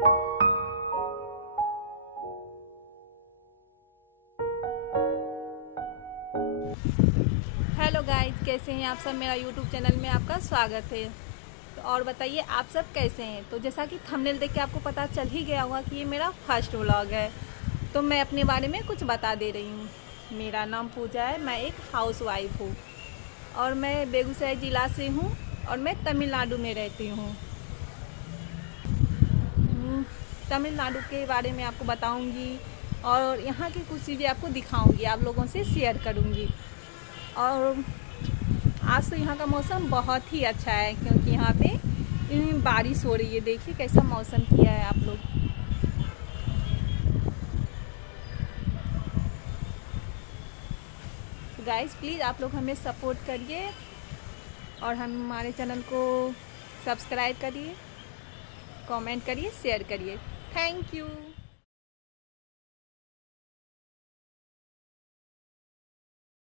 Hello guys, कैसे हैं आप सब। मेरा यूट्यूब चैनल में आपका स्वागत है। तो और बताइए आप सब कैसे हैं। तो जैसा कि थंबनेल देख के आपको पता चल ही गया होगा कि ये मेरा फर्स्ट व्लॉग है। तो मैं अपने बारे में कुछ बता दे रही हूँ। मेरा नाम पूजा है, मैं एक हाउसवाइफ हूँ और मैं बेगूसराय ज़िला से हूँ और मैं तमिलनाडु में रहती हूँ। तमिलनाडु के बारे में आपको बताऊँगी और यहाँ की कुछ चीज़ें आपको दिखाऊँगी, आप लोगों से शेयर करूँगी। और आज तो यहाँ का मौसम बहुत ही अच्छा है क्योंकि यहाँ पे बारिश हो रही है। देखिए कैसा मौसम किया है आप लोग। तो गाइस प्लीज़ आप लोग हमें सपोर्ट करिए और हमारे चैनल को सब्सक्राइब करिए, कमेंट करिए, शेयर करिए। Thank you.